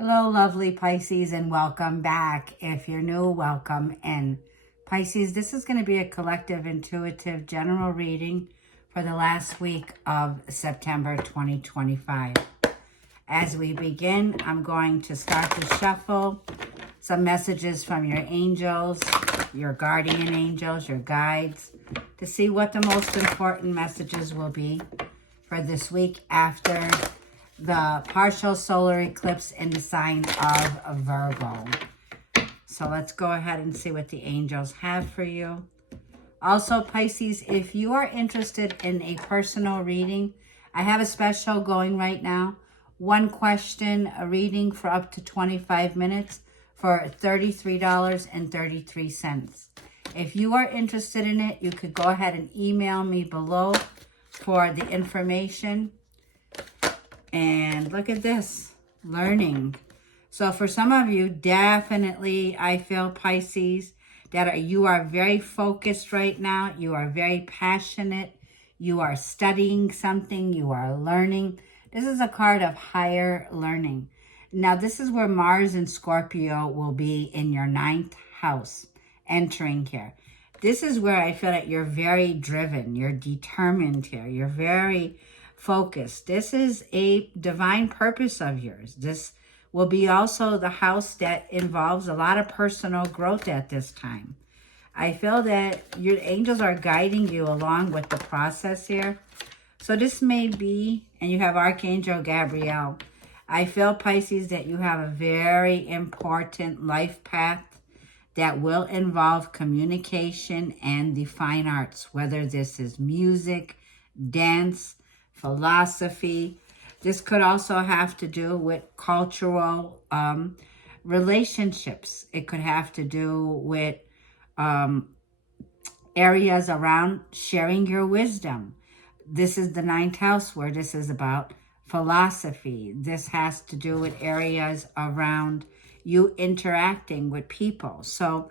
Hello, lovely Pisces, and welcome back. If you're new, welcome. And Pisces, this is going to be a collective, intuitive, general reading for the last week of September 2025. As we begin, I'm going to start to shuffle some messages from your angels, your guardian angels, your guides, to see what the most important messages will be for this week after the partial solar eclipse in the sign of Virgo. So let's go ahead and see what the angels have for you. Also, Pisces, if you are interested in a personal reading, I have a special going right now. One question, a reading for up to 25 minutes for $33.33. If you are interested in it, you could go ahead and email me below for the information. And look at this, learning. So for some of you, definitely, I feel, Pisces, that you are very focused right now. You are very passionate. You are studying something. You are learning. This is a card of higher learning. Now, this is where Mars and Scorpio will be in your 9th house, entering here. This is where I feel that you're very driven. You're determined here. You're very focused. This is a divine purpose of yours. This will be also the house that involves a lot of personal growth at this time. I feel that your angels are guiding you along with the process here. So this may be, and you have Archangel Gabriel. I feel, Pisces, that you have a very important life path that will involve communication and the fine arts, whether this is music, dance, philosophy. This could also have to do with cultural relationships. It could have to do with areas around sharing your wisdom. This is the 9th house where this is about philosophy. This has to do with areas around you interacting with people. So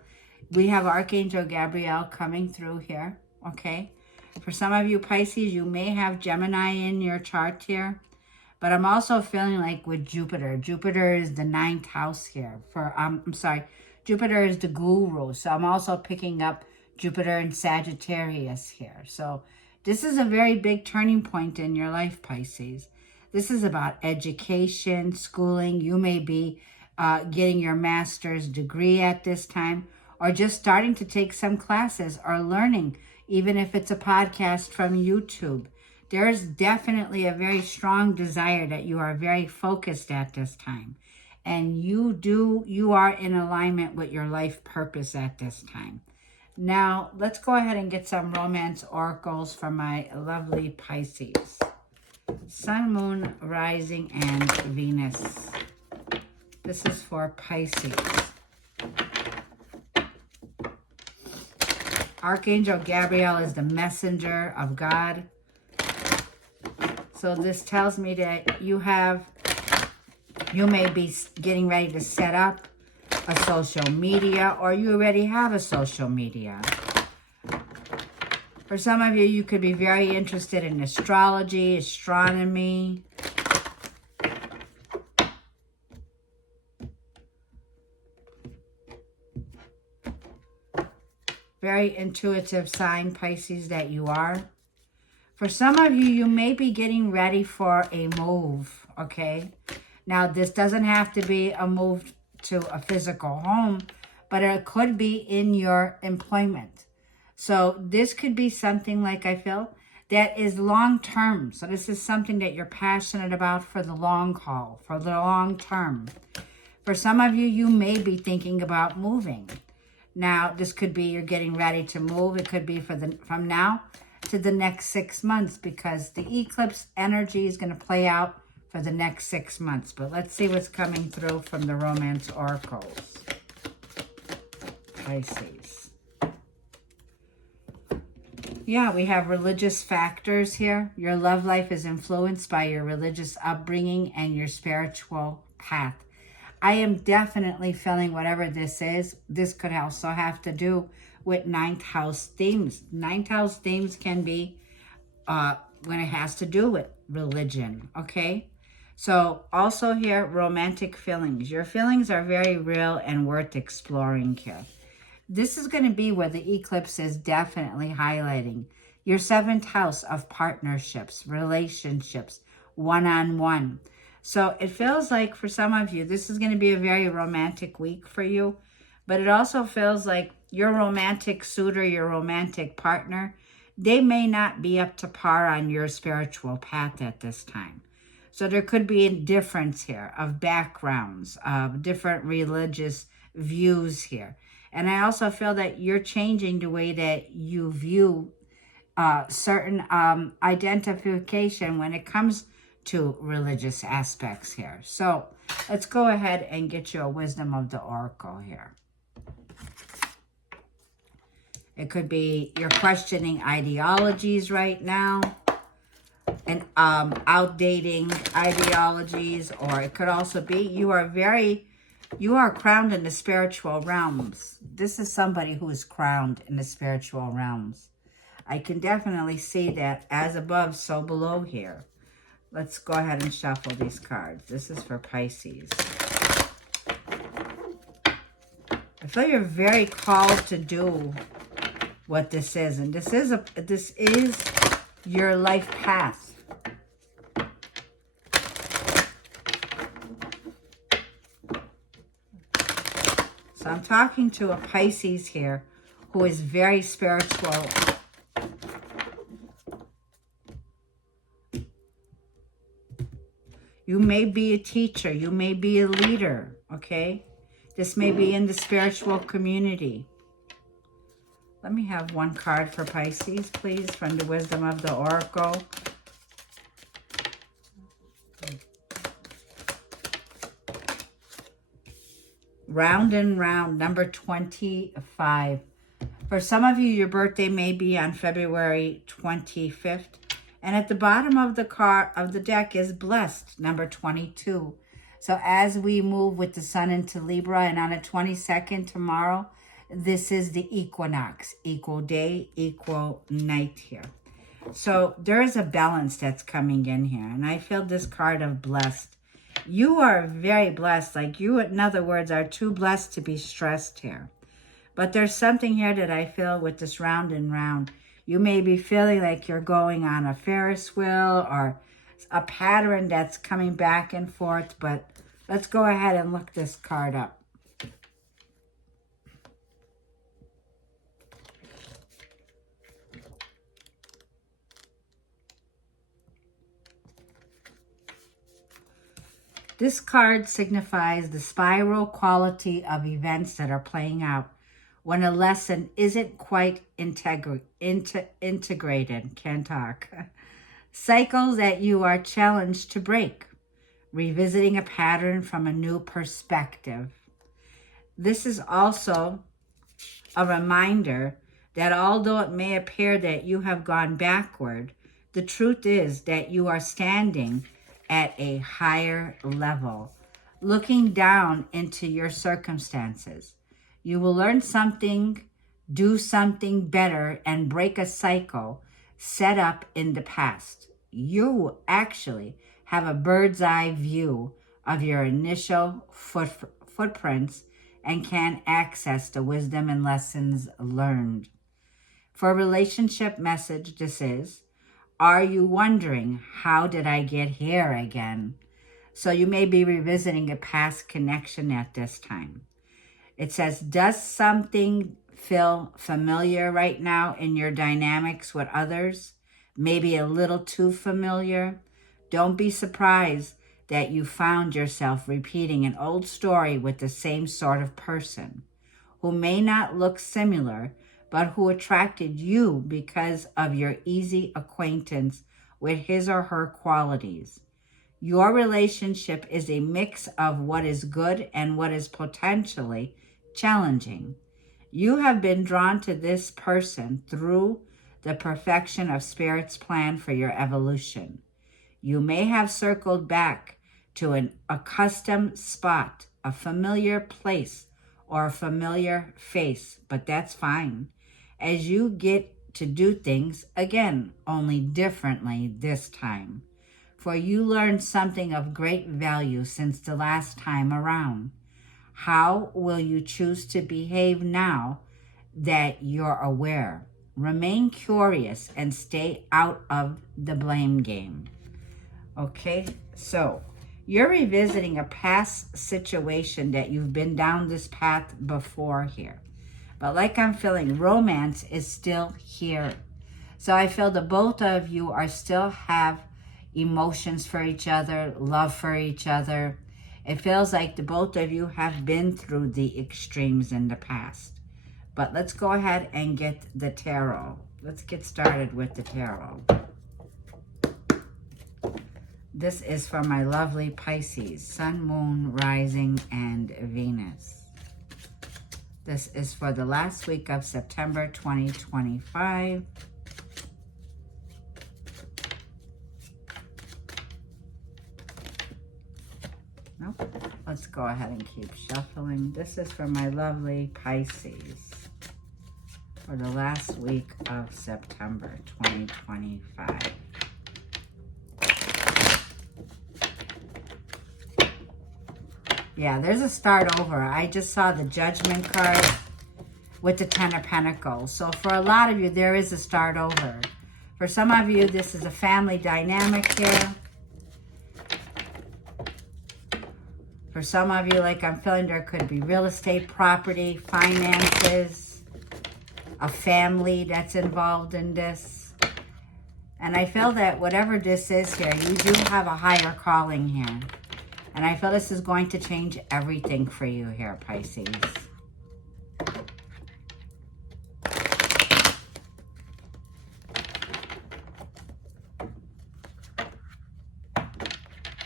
we have Archangel Gabriel coming through here, okay? For some of you, Pisces, you may have Gemini in your chart here, but I'm also feeling like with Jupiter. Jupiter is the 9th house here. Jupiter is the guru. So I'm also picking up Jupiter and Sagittarius here. So this is a very big turning point in your life, Pisces. This is about education, schooling. You may be getting your master's degree at this time, or just starting to take some classes or learning, even if it's a podcast from YouTube. There's definitely a very strong desire that you are very focused at this time. And you are in alignment with your life purpose at this time. Now, let's go ahead and get some romance oracles for my lovely Pisces. Sun, Moon, Rising, and Venus. This is for Pisces. Archangel Gabriel is the messenger of God. So this tells me that you may be getting ready to set up a social media, or you already have a social media. For some of you, you could be very interested in astrology, astronomy. Very intuitive sign, Pisces, that you are. For some of you, you may be getting ready for a move, okay? Now, this doesn't have to be a move to a physical home, but it could be in your employment. So this could be something, like I feel, that is long-term. So this is something that you're passionate about for the long haul, for the long term. For some of you, you may be thinking about moving. Now, this could be you're getting ready to move. It could be from now to the next 6 months, because the eclipse energy is going to play out for the next 6 months. But let's see what's coming through from the romance oracles. Pisces. Yeah, we have religious factors here. Your love life is influenced by your religious upbringing and your spiritual path. I am definitely feeling whatever this is. This could also have to do with 9th house themes. 9th house themes can be when it has to do with religion, okay? So also here, romantic feelings. Your feelings are very real and worth exploring here. This is going to be where the eclipse is definitely highlighting. Your 7th house of partnerships, relationships, one-on-one. So it feels like for some of you, this is going to be a very romantic week for you. But it also feels like your romantic suitor, your romantic partner, they may not be up to par on your spiritual path at this time. So there could be a difference here of backgrounds, of different religious views here. And I also feel that you're changing the way that you view certain identification when it comes to religious aspects here. So let's go ahead and get you a wisdom of the oracle here. It could be you're questioning ideologies right now and outdating ideologies, or it could also be you are crowned in the spiritual realms. This is somebody who is crowned in the spiritual realms. I can definitely see that as above, so below here. Let's go ahead and shuffle these cards. This is for Pisces. I feel you're very called to do what this is. And this is your life path. So I'm talking to a Pisces here who is very spiritual. You may be a teacher. You may be a leader, okay? This may be in the spiritual community. Let me have one card for Pisces, please, from the Wisdom of the Oracle. Round and round, number 25. For some of you, your birthday may be on February 25th. And at the bottom of the card of the deck is blessed, number 22. So as we move with the sun into Libra, and on the 22nd tomorrow, this is the equinox, equal day, equal night here. So there is a balance that's coming in here. And I feel this card of blessed. You are very blessed. Like you, in other words, are too blessed to be stressed here. But there's something here that I feel with this round and round. You may be feeling like you're going on a Ferris wheel or a pattern that's coming back and forth. But let's go ahead and look this card up. This card signifies the spiral quality of events that are playing out when a lesson isn't quite integrated. Can't talk. Cycles that you are challenged to break. Revisiting a pattern from a new perspective. This is also a reminder that although it may appear that you have gone backward, the truth is that you are standing at a higher level, looking down into your circumstances. You will learn something, do something better, and break a cycle set up in the past. You actually have a bird's eye view of your initial footprints and can access the wisdom and lessons learned. For a relationship message, this is, are you wondering, how did I get here again? So you may be revisiting a past connection at this time. It says, does something feel familiar right now in your dynamics with others? Maybe a little too familiar? Don't be surprised that you found yourself repeating an old story with the same sort of person who may not look similar, but who attracted you because of your easy acquaintance with his or her qualities. Your relationship is a mix of what is good and what is potentially challenging. You have been drawn to this person through the perfection of Spirit's plan for your evolution. You may have circled back to an accustomed spot, a familiar place, or a familiar face, but that's fine, as you get to do things again, only differently this time. for you learned something of great value since the last time around. How will you choose to behave now that you're aware? Remain curious and stay out of the blame game. Okay, so you're revisiting a past situation that you've been down this path before here. But like I'm feeling, romance is still here. So I feel the both of you are still have emotions for each other, love for each other. It feels like the both of you have been through the extremes in the past. But let's go ahead and get the tarot. Let's get started with the tarot. This is for my lovely Pisces, Sun, Moon, Rising, and Venus. This is for the last week of September 2025. Nope. Let's go ahead and keep shuffling. This is for my lovely Pisces for the last week of September 2025. Yeah, there's a start over. I just saw the Judgment card with the Ten of Pentacles. So for a lot of you, there is a start over. For some of you, this is a family dynamic here. For some of you, like I'm feeling, there could be real estate, property, finances, a family that's involved in this. And I feel that whatever this is here, you do have a higher calling here. And I feel this is going to change everything for you here, Pisces.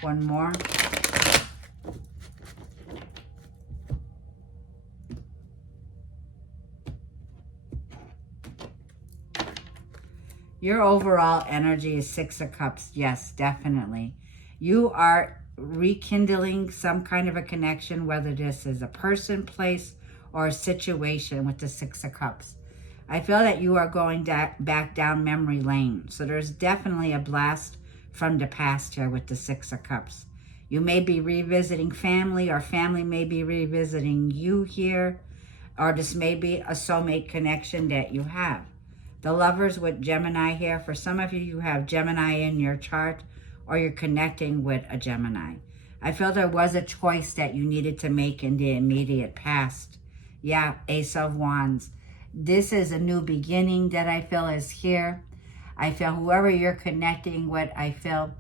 One more. Your overall energy is Six of Cups. Yes, definitely. You are rekindling some kind of a connection, whether this is a person, place, or a situation with the Six of Cups. I feel that you are going back down memory lane. So there's definitely a blast from the past here with the Six of Cups. You may be revisiting family, or family may be revisiting you here, or this may be a soulmate connection that you have. The Lovers with Gemini here. For some of you, you have Gemini in your chart, or you're connecting with a Gemini. I feel there was a choice that you needed to make in the immediate past. Yeah, Ace of Wands. This is a new beginning that I feel is here. I feel whoever you're connecting with, I feel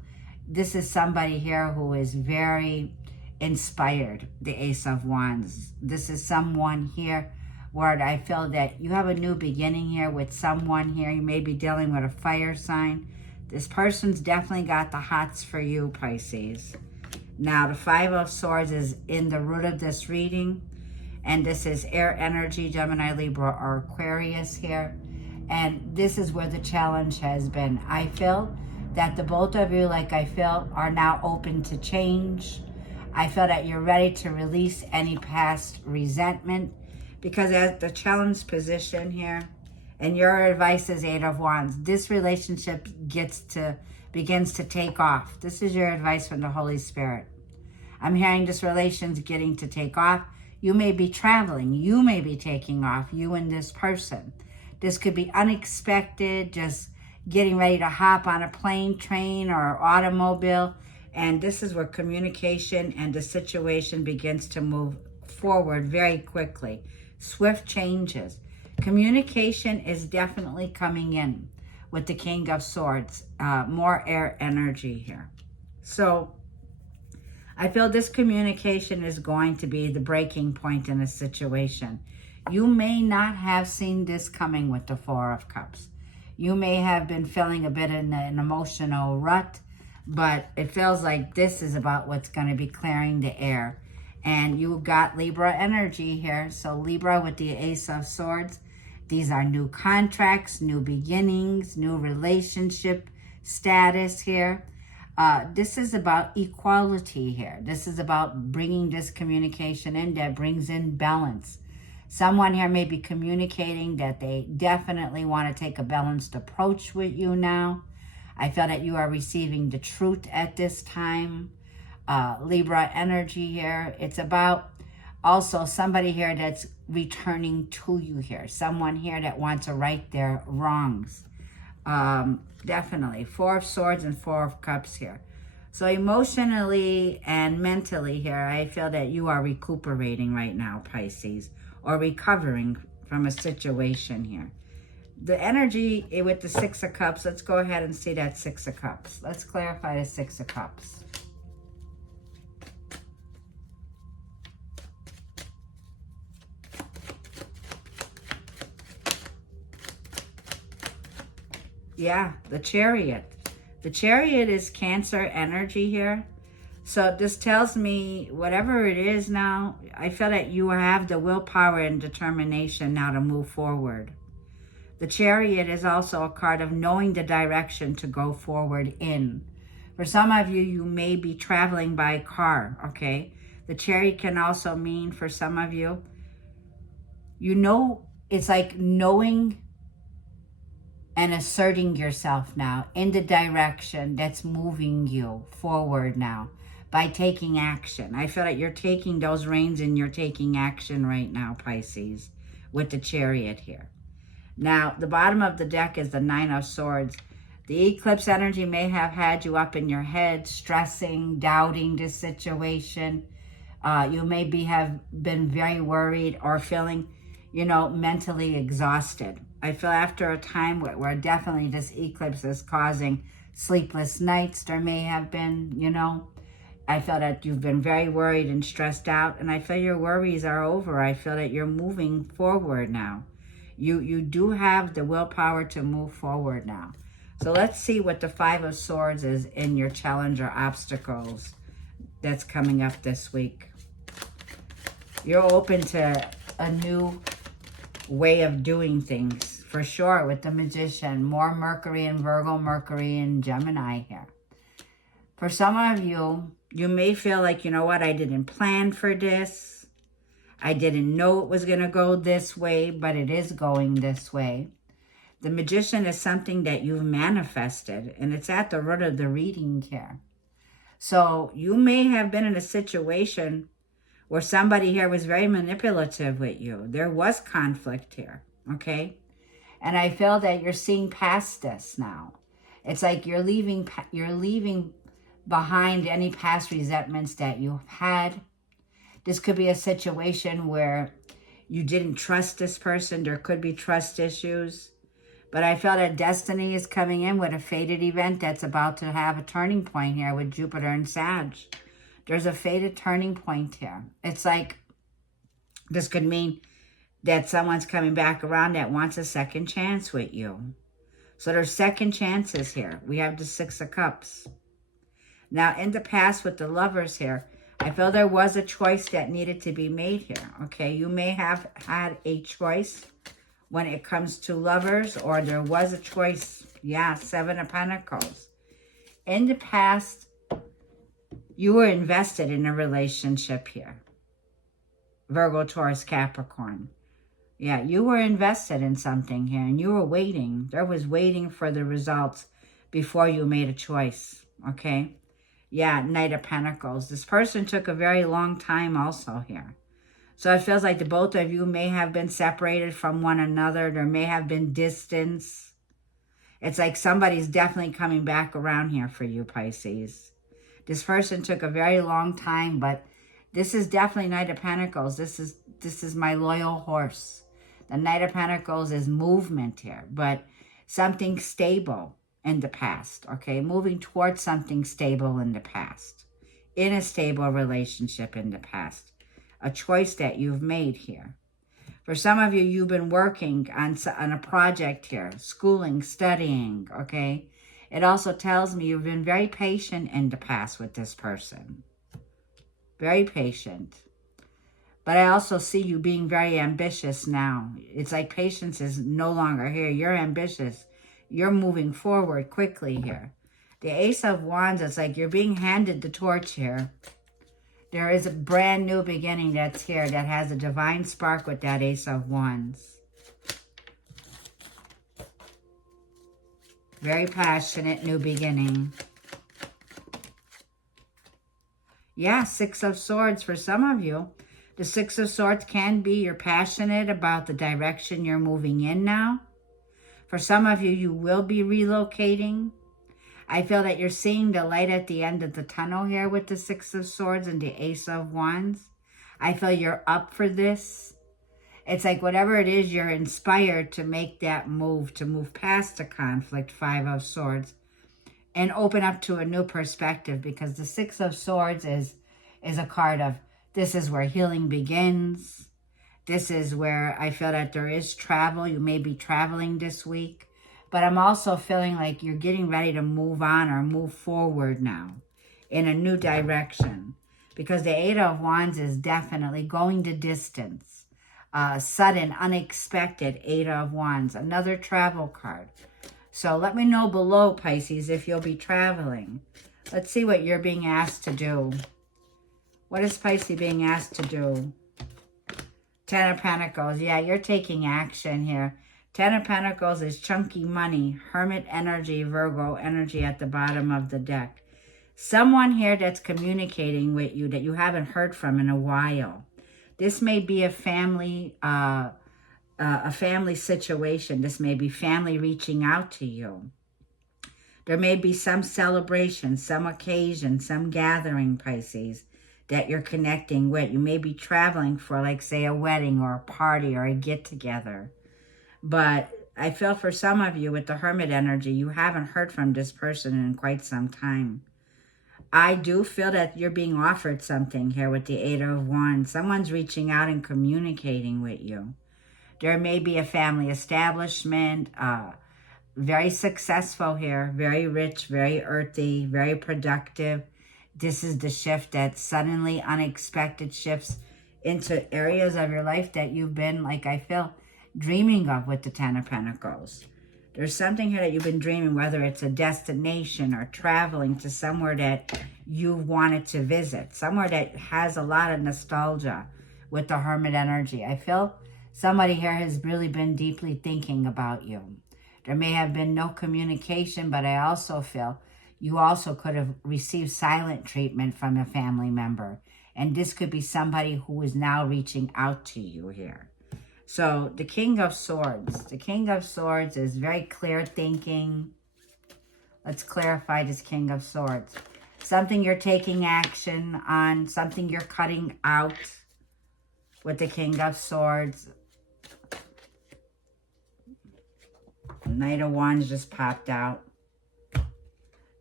this is somebody here who is very inspired, the Ace of Wands. This is someone here where I feel that you have a new beginning here with someone here. You may be dealing with a fire sign. This person's definitely got the hots for you, Pisces. Now, the Five of Swords is in the root of this reading. And this is air energy, Gemini, Libra, or Aquarius here. And this is where the challenge has been. I feel that the both of you, like I feel, are now open to change. I feel that you're ready to release any past resentment. Because as the challenge position here, and your advice is Eight of Wands, this relationship begins to take off. This is your advice from the Holy Spirit. I'm hearing this relation's getting to take off. You may be traveling. You may be taking off, you and this person. This could be unexpected, just getting ready to hop on a plane, train, or automobile. And this is where communication and the situation begins to move forward very quickly. Swift changes. Communication is definitely coming in with the King of Swords. More air energy here. So I feel this communication is going to be the breaking point in a situation. You may not have seen this coming with the Four of Cups. You may have been feeling a bit in an emotional rut, but it feels like this is about what's going to be clearing the air. And you got Libra energy here. So Libra with the Ace of Swords. These are new contracts, new beginnings, new relationship status here. This is about equality here. This is about bringing this communication in that brings in balance. Someone here may be communicating that they definitely want to take a balanced approach with you now. I feel that you are receiving the truth at this time. Libra energy here. It's about also somebody here that's returning to you here. Someone here that wants to right their wrongs. Definitely. Four of Swords and Four of Cups here. So emotionally and mentally here, I feel that you are recuperating right now, Pisces, or recovering from a situation here. The energy with the Six of Cups, let's go ahead and see that Six of Cups. Let's clarify the Six of Cups. Yeah, the Chariot. The Chariot is Cancer energy here. So this tells me whatever it is now, I feel that you have the willpower and determination now to move forward. The Chariot is also a card of knowing the direction to go forward in. For some of you, you may be traveling by car, okay? The Chariot can also mean for some of you, you know, it's like knowing and asserting yourself now in the direction that's moving you forward now by taking action. I feel like you're taking those reins and you're taking action right now, Pisces, with the Chariot here. Now, the bottom of the deck is the Nine of Swords. The eclipse energy may have had you up in your head, stressing, doubting this situation. You maybe have been very worried or feeling, you know, mentally exhausted. I feel after a time where definitely this eclipse is causing sleepless nights, there may have been, you know, I feel that you've been very worried and stressed out, and I feel your worries are over. I feel that you're moving forward now. You do have the willpower to move forward now. So let's see what the Five of Swords is in your challenge or obstacles that's coming up this week. You're open to a new way of doing things, for sure, with the Magician. More Mercury and Virgo, Mercury and Gemini here. For some of you, you may feel like, you know what, I didn't plan for this. I didn't know it was going to go this way, but it is going this way. The Magician is something that you've manifested, and it's at the root of the reading here. So you may have been in a situation where somebody here was very manipulative with you. There was conflict here, okay? And I feel that you're seeing past this now. It's like you're leaving behind any past resentments that you've had. This could be a situation where you didn't trust this person. There could be trust issues. But I feel that destiny is coming in with a fated event that's about to have a turning point here with Jupiter and Sag. There's a fated turning point here. It's like this could mean that someone's coming back around that wants a second chance with you. So there's second chances here. We have the Six of Cups. Now, in the past with the Lovers here, I feel there was a choice that needed to be made here, okay? You may have had a choice when it comes to lovers, or there was a choice. Yeah, Seven of Pentacles. In the past, you were invested in a relationship here. Virgo, Taurus, Capricorn. Yeah, you were invested in something here, and you were waiting. There was waiting for the results before you made a choice, okay? Yeah, Knight of Pentacles. This person took a very long time also here. So it feels like the both of you may have been separated from one another. There may have been distance. It's like somebody's definitely coming back around here for you, Pisces. This person took a very long time, but this is definitely Knight of Pentacles. This is my loyal horse. The Knight of Pentacles is movement here, but something stable in the past, okay? Moving towards something stable in the past. In a stable relationship in the past. A choice that you've made here. For some of you, you've been working on a project here. Schooling, studying, okay? It also tells me you've been very patient in the past with this person. Very patient. But I also see you being very ambitious now. It's like patience is no longer here. You're ambitious. You're moving forward quickly here. The Ace of Wands, it's like you're being handed the torch here. There is a brand new beginning that's here that has a divine spark with that Ace of Wands. Very passionate new beginning. Yeah, Six of Swords for some of you. The Six of Swords can be you're passionate about the direction you're moving in now. For some of you, you will be relocating. I feel that you're seeing the light at the end of the tunnel here with the Six of Swords and the Ace of Wands. I feel you're up for this. It's like whatever it is, you're inspired to make that move, to move past the conflict, Five of Swords, and open up to a new perspective, because the Six of Swords is a card of this is where healing begins. This is where I feel that there is travel. You may be traveling this week. But I'm also feeling like you're getting ready to move on or move forward now in a new direction. Because the Eight of Wands is definitely going the distance. Sudden, unexpected Eight of Wands. Another travel card. So let me know below, Pisces, if you'll be traveling. Let's see what you're being asked to do. What is Pisces being asked to do? Ten of Pentacles. Yeah, you're taking action here. Ten of Pentacles is chunky money. Hermit energy, Virgo energy at the bottom of the deck. Someone here that's communicating with you that you haven't heard from in a while. This may be a family situation. This may be family reaching out to you. There may be some celebration, some occasion, some gathering, Pisces, that you're connecting with. You may be traveling for, like, say, a wedding or a party or a get-together. But I feel for some of you with the Hermit energy, you haven't heard from this person in quite some time. I do feel that you're being offered something here with the Eight of Wands. Someone's reaching out and communicating with you. There may be a family establishment, very successful here, very rich, very earthy, very productive. This is the shift that suddenly unexpected shifts into areas of your life that you've been, like I feel, dreaming of with the Ten of Pentacles. There's something here that you've been dreaming, whether it's a destination or traveling to somewhere that you wanted to visit, somewhere that has a lot of nostalgia with the Hermit energy. I feel somebody here has really been deeply thinking about you. There may have been no communication, but I also feel you also could have received silent treatment from a family member. And this could be somebody who is now reaching out to you here. So the King of Swords. The King of Swords is very clear thinking. Let's clarify this King of Swords. Something you're taking action on. Something you're cutting out with the King of Swords. Knight of Wands just popped out.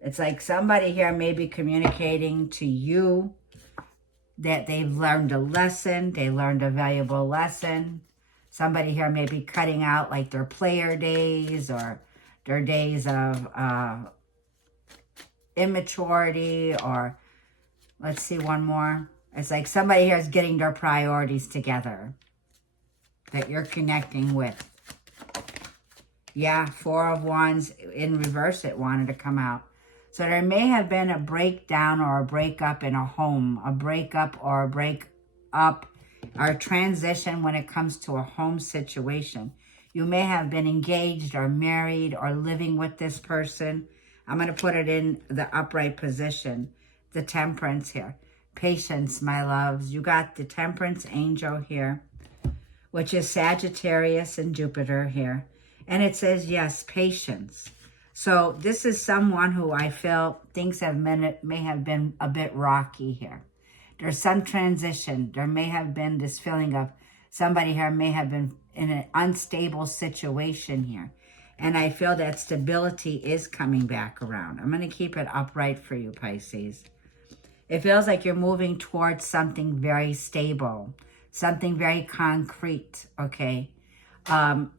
It's like somebody here may be communicating to you that they've learned a lesson. They learned a valuable lesson. Somebody here may be cutting out like their player days or their days of immaturity, or let's see one more. It's like somebody here is getting their priorities together that you're connecting with. Yeah, Four of Wands in reverse, it wanted to come out. So there may have been a breakdown or a breakup in a home, a breakup or a breakup or a transition when it comes to a home situation. You may have been engaged or married or living with this person. I'm going to put it in the upright position, the Temperance here. Patience, my loves. You got the Temperance angel here, which is Sagittarius and Jupiter here. And it says, yes, patience. So this is someone who I feel things may have been a bit rocky here. There's some transition. There may have been this feeling of somebody here may have been in an unstable situation here. And I feel that stability is coming back around. I'm going to keep it upright for you, Pisces. It feels like you're moving towards something very stable, something very concrete, okay?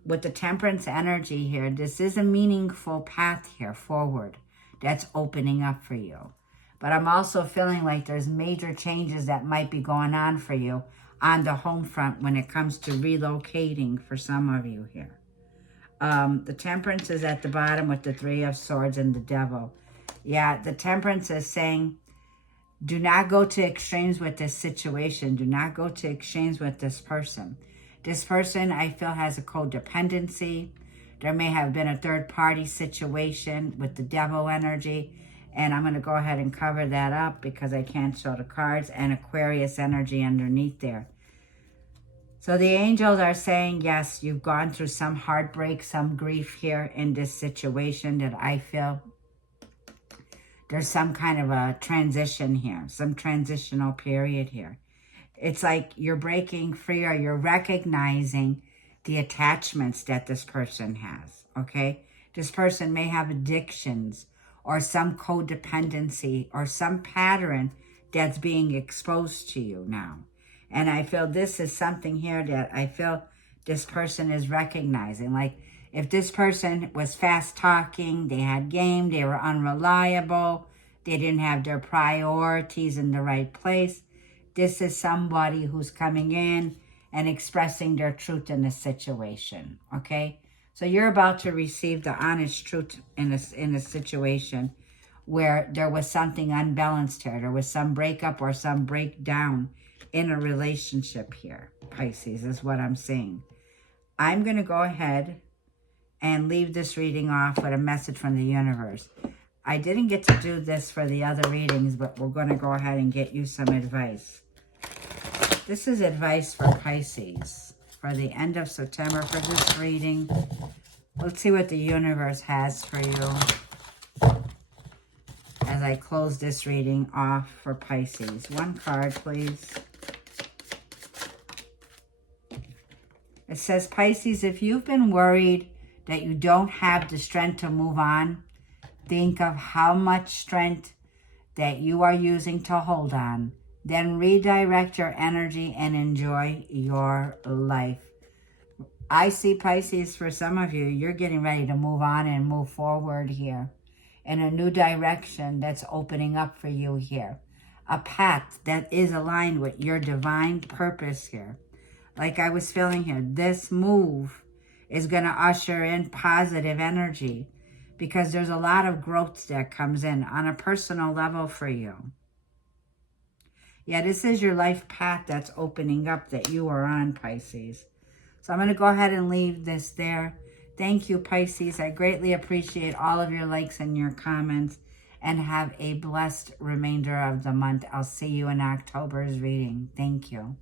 With the Temperance energy here, this is a meaningful path here forward that's opening up for you. But I'm also feeling like there's major changes that might be going on for you on the home front when it comes to relocating for some of you here. The Temperance is at the bottom with the Three of Swords and the Devil. Yeah, the Temperance is saying, do not go to extremes with this situation. Do not go to extremes with this person. This person, I feel, has a codependency. There may have been a third-party situation with the devil energy. And I'm going to go ahead and cover that up because I can't show the cards. And Aquarius energy underneath there. So the angels are saying, yes, you've gone through some heartbreak, some grief here in this situation that I feel there's some kind of a transition here, some transitional period here. It's like you're breaking free or you're recognizing the attachments that this person has, okay? This person may have addictions or some codependency or some pattern that's being exposed to you now. And I feel this is something here that I feel this person is recognizing. Like if this person was fast talking, they had game, they were unreliable, they didn't have their priorities in the right place. This is somebody who's coming in and expressing their truth in the situation, okay? So you're about to receive the honest truth in a situation where there was something unbalanced here. There was some breakup or some breakdown in a relationship here, Pisces, is what I'm saying. I'm going to go ahead and leave this reading off with a message from the universe. I didn't get to do this for the other readings, but we're going to go ahead and get you some advice. This is advice for Pisces for the end of September for this reading. Let's see what the universe has for you as I close this reading off for Pisces. One card, please. It says, Pisces, if you've been worried that you don't have the strength to move on, think of how much strength that you are using to hold on. Then redirect your energy and enjoy your life. I see, Pisces, for some of you, you're getting ready to move on and move forward here in a new direction that's opening up for you here. A path that is aligned with your divine purpose here. Like I was feeling here, this move is going to usher in positive energy because there's a lot of growth that comes in on a personal level for you. Yeah, this is your life path that's opening up that you are on, Pisces. So I'm going to go ahead and leave this there. Thank you, Pisces. I greatly appreciate all of your likes and your comments. And have a blessed remainder of the month. I'll see you in October's reading. Thank you.